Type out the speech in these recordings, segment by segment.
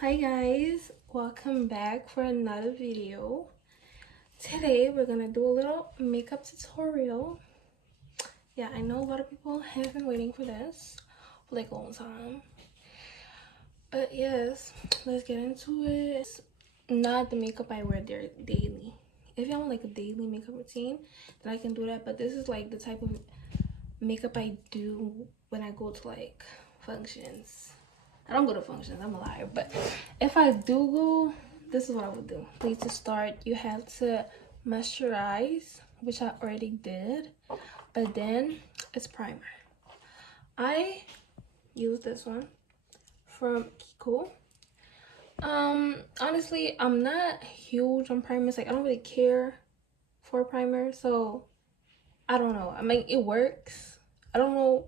Hi guys, welcome back for another video. Today we're gonna do a little makeup tutorial. Yeah, I know a lot of people have been waiting for this for like a long time, but yes, let's get into it. It's not the makeup I wear there daily. If you want like a daily makeup routine, then I can do that, but this is like the type of makeup I do when I go to like functions. I don't go to functions, I'm a liar, but if I do go, this is what I would do. To start, you have to moisturize, which I already did, but then it's primer. I use this one from Kiko. Honestly, I'm not huge on primers. Like, I don't really care for primer, so I don't know. I mean, it works. I don't know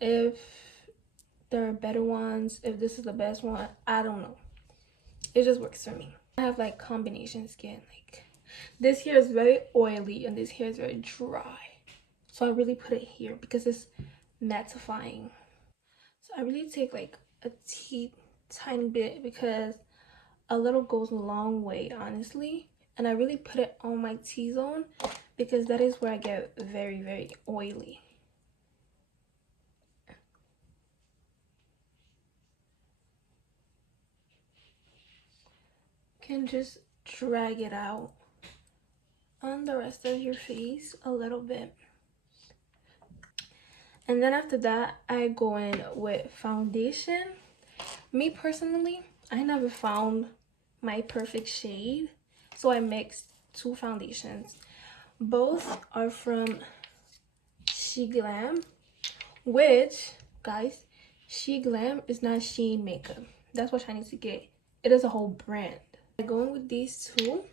if there are better ones, if this is the best one. I don't know. It just works for me. I have like combination skin. Like, this hair is very oily and this hair is very dry, so I really put it here because it's mattifying. So I really take like a tiny bit because a little goes a long way, honestly. And I really put it on my T-zone because that is where I get very oily. You can just drag it out on the rest of your face a little bit. And then after that, I go in with foundation. Me personally, I never found my perfect shade, so I mixed two foundations. Both are from She Glam, which, guys, She Glam is not Shein makeup. That's what I need to get. It is a whole brand. I go in with these two.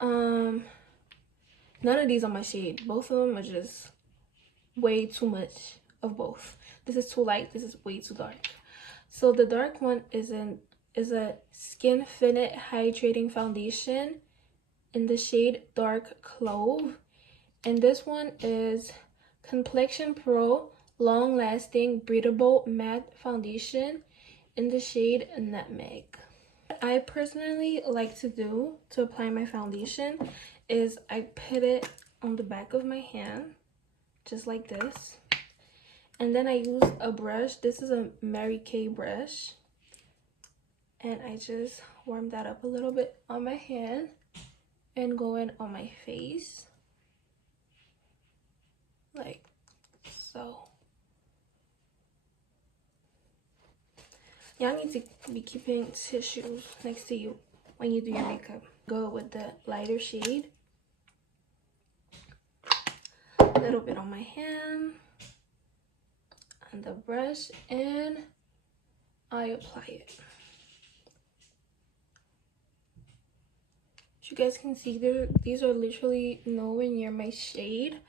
None of these are my shade. Both of them are just way too much of both. This is too light, this is way too dark. So the dark one is a Skin Fit hydrating foundation in the shade Dark Clove, and this one is Complexion Pro Long Lasting Breathable Matte Foundation in the shade Nutmeg. What I personally like to do to apply my foundation is I put it on the back of my hand just like this, and then I use a brush. This is a Mary Kay brush, and I just warm that up a little bit on my hand and go in on my face like so. Y'all need to be keeping tissues next to you when you do your makeup. Go with the lighter shade, a little bit on my hand and the brush, and I apply it. As you guys can see, these are literally nowhere near my shade,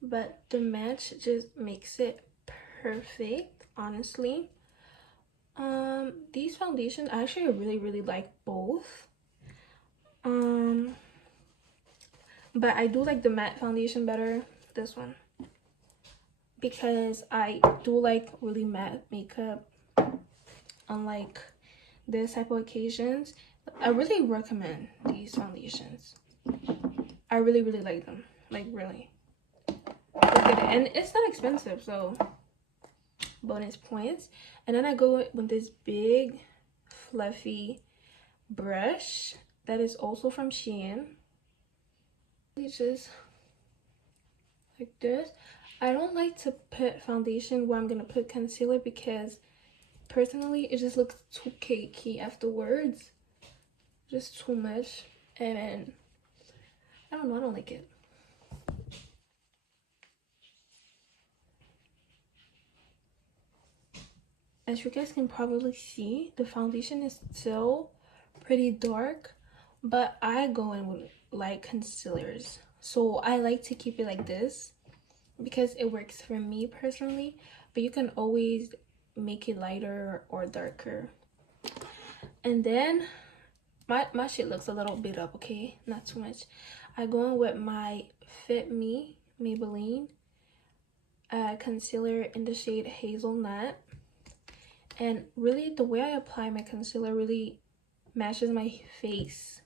but the match just makes it perfect, honestly. These foundations, I actually really like both. But I do like the matte foundation better, this one, because I do like really matte makeup on like this type of occasions. I really recommend these foundations. I really like them, like really. Look at it. And it's not expensive, so bonus points. And then I go with this big fluffy brush that is also from Shein. It's just like this. I don't like to put foundation where I'm gonna put concealer because personally it just looks too cakey afterwards, just too much, and I don't know, I don't like it. As you guys can probably see, the foundation is still pretty dark, but I go in with light concealers, so I like to keep it like this because it works for me personally, but you can always make it lighter or darker. And then my shit looks a little bit up, okay, not too much. I go in with my Fit Me Maybelline concealer in the shade Hazelnut, And really, the way I apply my concealer really matches my face.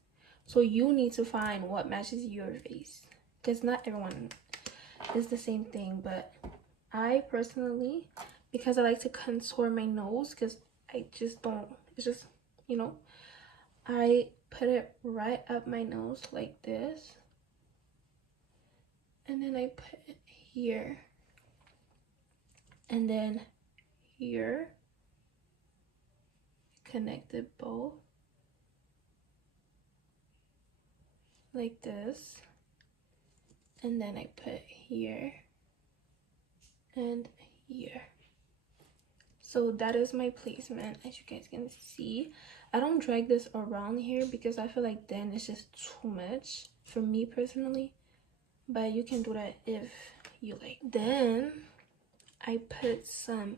So you need to find what matches your face, because not everyone is the same thing. But I personally, because I like to contour my nose, because I just don't, it's just, you know, I put it right up my nose like this, and then I put it here, and then here, connect it both like this, and then I put here and here. So that is my placement, as you guys can see. I don't drag this around here because I feel like then it's just too much for me personally, but you can do that if you like. Then I put some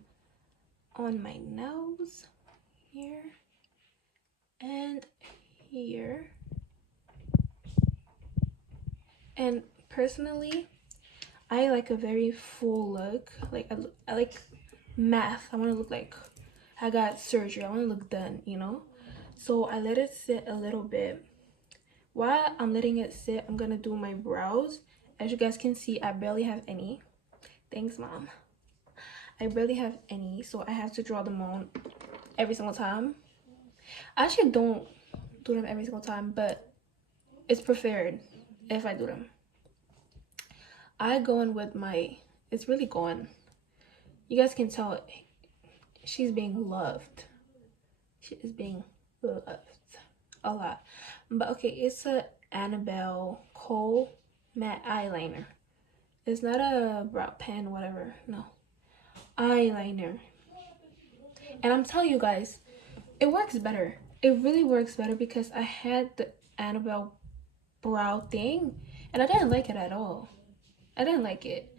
on my nose here and here. And personally, I like a very full look. Like I like math. I want to look like I got surgery. I want to look done, you know. So I let it sit a little bit. While I'm letting it sit, I'm gonna do my brows. As you guys can see, I barely have any. Thanks, mom. I barely have any, so I have to draw them on every single time. I actually don't do them every single time, but it's preferred if I do them. I go in with my, it's really going. You guys can tell she's being loved. She is being loved a lot. But okay, it's a Annabelle Cole matte eyeliner. It's not a brow pen, whatever. No, eyeliner. And I'm telling you guys, it works better. It really works better because I had the Annabelle brow thing and I didn't like it at all. I didn't like it.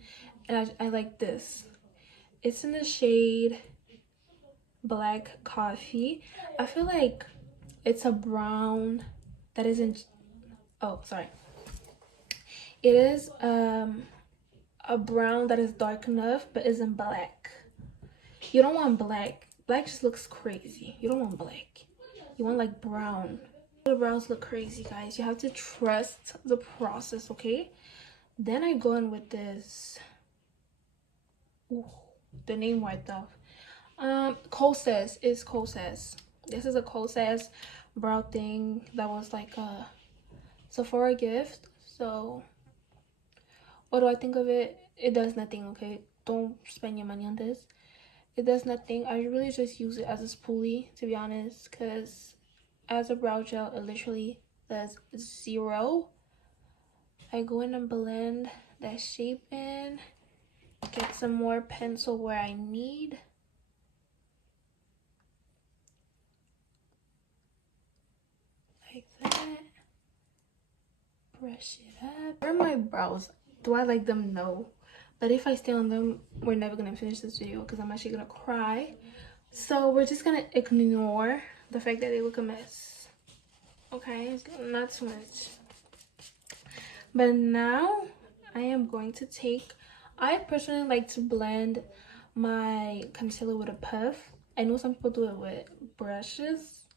And I like this. It's in the shade Black Coffee. I feel like it's a brown that isn't, oh sorry, it is a brown that is dark enough but isn't black. You don't want black. Black just looks crazy. You don't want black. You want like brown. The browns look crazy, guys. You have to trust the process, okay? Then I go in with this. Ooh, the name wiped off. Kosas is Kosas. This is a Kosas brow thing that was like a Sephora gift. So what do I think of it? It does nothing, okay? Don't spend your money on this. It does nothing. I really just use it as a spoolie, to be honest, because as a brow gel, it literally does zero. I go in and blend that shape in, get some more pencil where I need. Like that. Brush it up. Where are my brows? Do I like them? No. But if I stay on them, we're never gonna finish this video because I'm actually gonna cry. So we're just gonna ignore the fact that they look a mess. Okay, it's not too much. But now I am going to take, I personally like to blend my concealer with a puff. I know some people do it with brushes,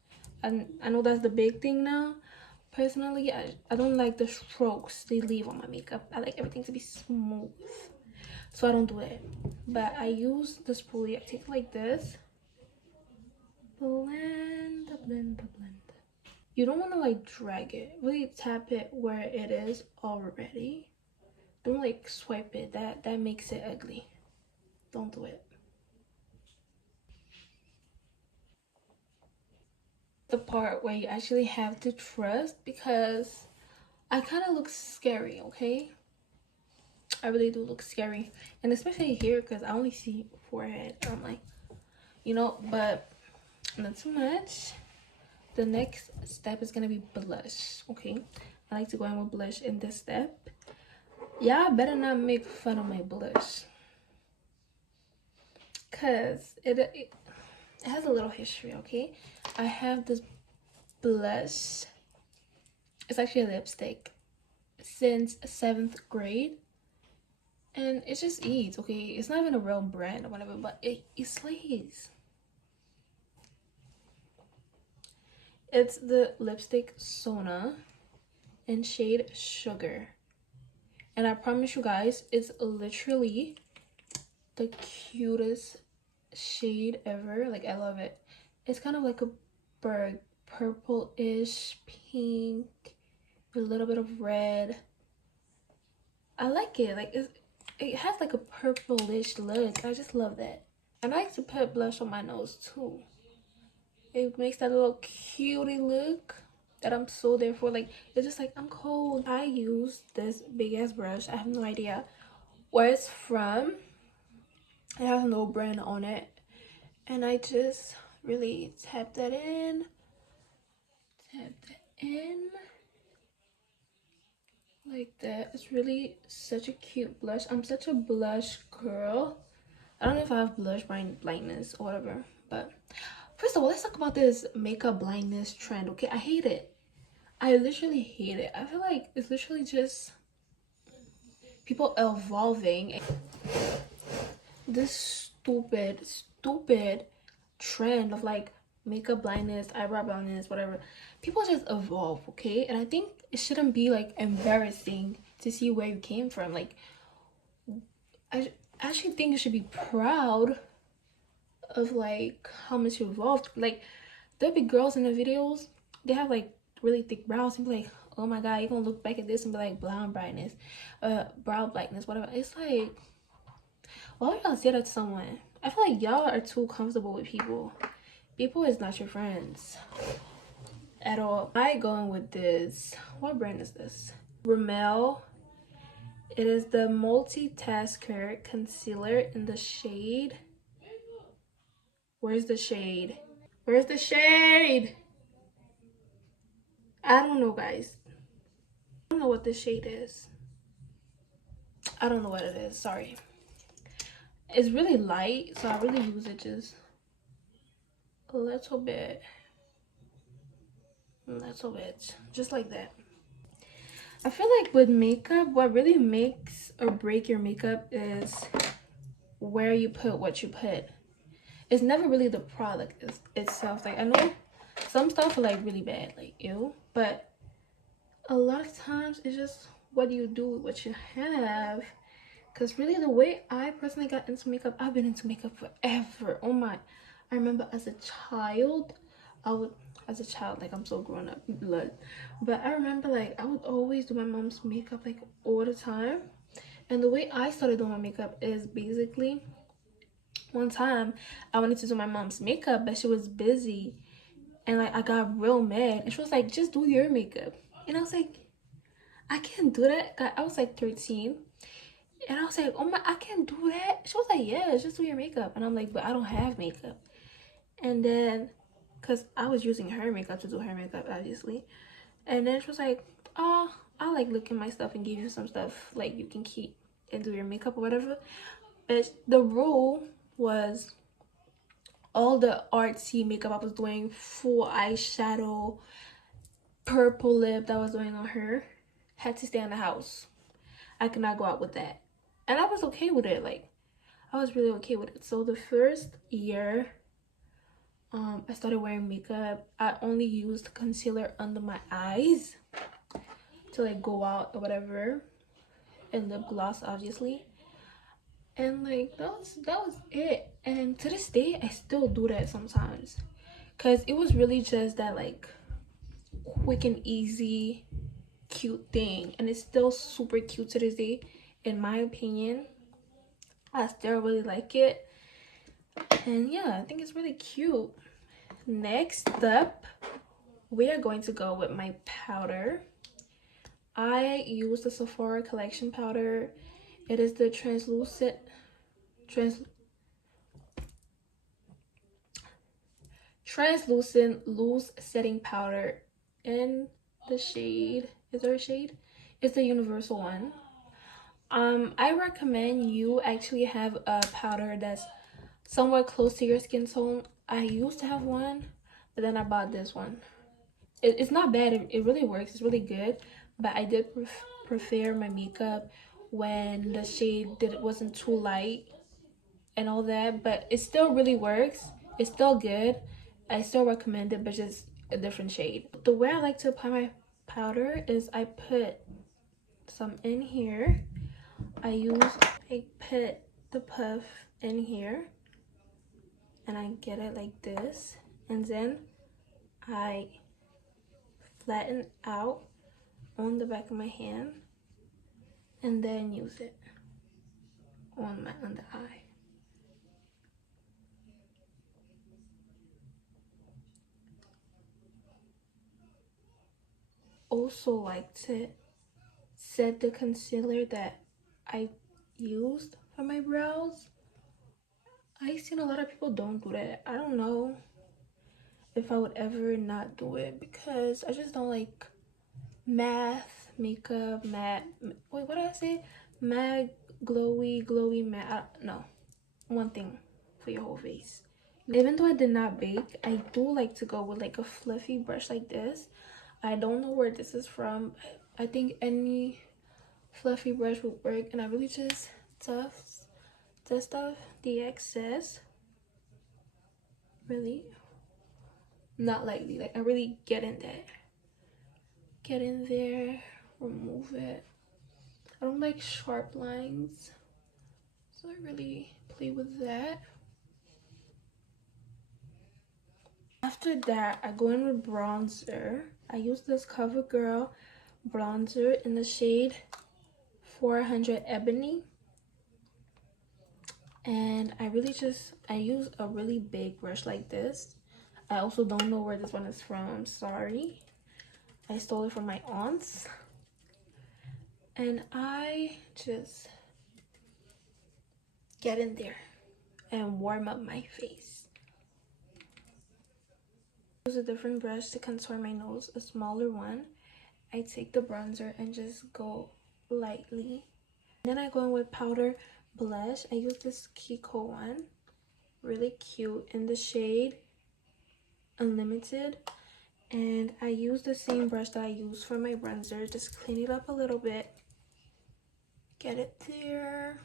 and I know that's the big thing now. Personally, I don't like the strokes they leave on my makeup. I like everything to be smooth, so I don't do it. But I use the spoolie. I take it like this, blend, blend, blend. You don't want to like drag it. Really tap it where it is already. Don't like swipe it. That makes it ugly. Don't do it. The part where you actually have to trust, because I kind of look scary, okay? I really do look scary, and especially here because I only see forehead. I'm like, you know, but not too much. The next step is gonna be blush, okay? I like to go in with blush in this step. Y'all better not make fun of my blush, because it has a little history, okay? I have this blush. It's actually a lipstick since 7th grade. And it just eats, okay? It's not even a real brand or whatever, but it slays. It's the lipstick Sona in shade Sugar. And I promise you guys, it's literally the cutest shade ever. Like, I love it. It's kind of like a bird, purple-ish pink, a little bit of red. I like it. Like, it has like a purplish look. I just love that. And I like to put blush on my nose too. It makes that little cutie look that I'm so there for. Like, it's just like, I'm cold. I use this big ass brush. I have no idea where it's from. It has no brand on it. And I just really tap that in. Tap that in. Like that. It's really such a cute blush. I'm such a blush girl. I don't know if I have blush blindness or whatever. But first of all, let's talk about this makeup blindness trend, okay? I hate it. I literally hate it. I feel like it's literally just people evolving. This stupid trend of like makeup blindness, eyebrow blindness, whatever. People just evolve, okay? And I think it shouldn't be like embarrassing to see where you came from. Like, I actually think you should be proud of like how much you evolved. Like, there'll be girls in the videos, they have like really thick brows and be like, oh my god, you're gonna look back at this and be like brow brightness, brow blackness, whatever. It's like, why would y'all say that to someone? I feel like y'all are too comfortable with people. People is not your friends at all. I going with this, what brand is this? Rimmel. It is the multitasker concealer in the shade, where's the shade? Where's the shade? I don't know, guys. I don't know what this shade is. I don't know what it is, sorry. It's really light, so I really use it just a little bit, just like that. I feel like with makeup, what really makes or break your makeup is where you put what you put. It's never really the product itself. Like, I know some stuff are like really bad, like ew, but a lot of times it's just what you do with what you have. Because really, the way I personally got into makeup, I've been into makeup forever. Oh my, I remember as a child, like, I'm so grown up, blood. But I remember, like, I would always do my mom's makeup, like, all the time. And the way I started doing my makeup is basically, one time, I wanted to do my mom's makeup, but she was busy. And, like, I got real mad. And she was like, just do your makeup. And I was like, I can't do that. I was, like, 13. And I was like, oh my, I can't do that. She was like, yeah, just do your makeup. And I'm like, but I don't have makeup. And then, because I was using her makeup to do her makeup, obviously. And then she was like, oh, I'll like look at my stuff and give you some stuff like you can keep and do your makeup or whatever. But the rule was all the artsy makeup I was doing, full eyeshadow, purple lip that I was doing on her, had to stay in the house. I could not go out with that. And I was okay with it. Like, I was really okay with it. So the first year I started wearing makeup, I only used concealer under my eyes to like go out or whatever, and lip gloss obviously. And like that was it. And to this day I still do that sometimes, because it was really just that like quick and easy cute thing, and it's still super cute to this day in my opinion. I still really like it. And yeah, I think it's really cute. Next up, we are going to go with my powder. I use the Sephora collection powder. It is the translucent loose setting powder in the shade, is there a shade? It's the universal one. I recommend you actually have a powder that's somewhat close to your skin tone. I used to have one, but then I bought this one. It's not bad. It really works. It's really good. But I did prefer my makeup when the shade wasn't too light and all that. But it still really works. It's still good. I still recommend it, but just a different shade. The way I like to apply my powder is I put some in here. I put the puff in here and I get it like this, and then I flatten out on the back of my hand and then use it on my under eye. Also like to set the concealer that I used for my brows. I've seen a lot of people don't do that. I don't know if I would ever not do it because I just don't like matte makeup, wait, what did I say? Matte, glowy matte. No, one thing for your whole face. Even though I did not bake, I do like to go with like a fluffy brush like this. I don't know where this is from. I think any fluffy brush would work, and I really just dust off the excess. Really, not lightly. Like I really get in there, remove it. I don't like sharp lines, so I really play with that. After that, I go in with bronzer. I use this CoverGirl bronzer in the shade 400 Ebony. And I use a really big brush like this. I also don't know where this one is from. I'm sorry. I stole it from my aunts. And I just get in there and warm up my face. Use a different brush to contour my nose, a smaller one. I take the bronzer and just go lightly. Then I go in with powder blush. I use this Kiko one, really cute, in the shade Unlimited. And I use the same brush that I use for my bronzer. Just clean it up a little bit. Get it there.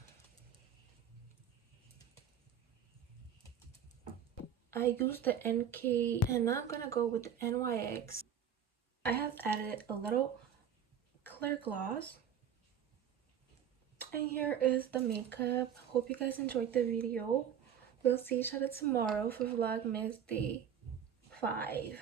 I use the NK, and now I'm gonna go with the NYX. I have added a little clear gloss. And here is the makeup. Hope you guys enjoyed the video. We'll see each other tomorrow for Vlogmas Day 5.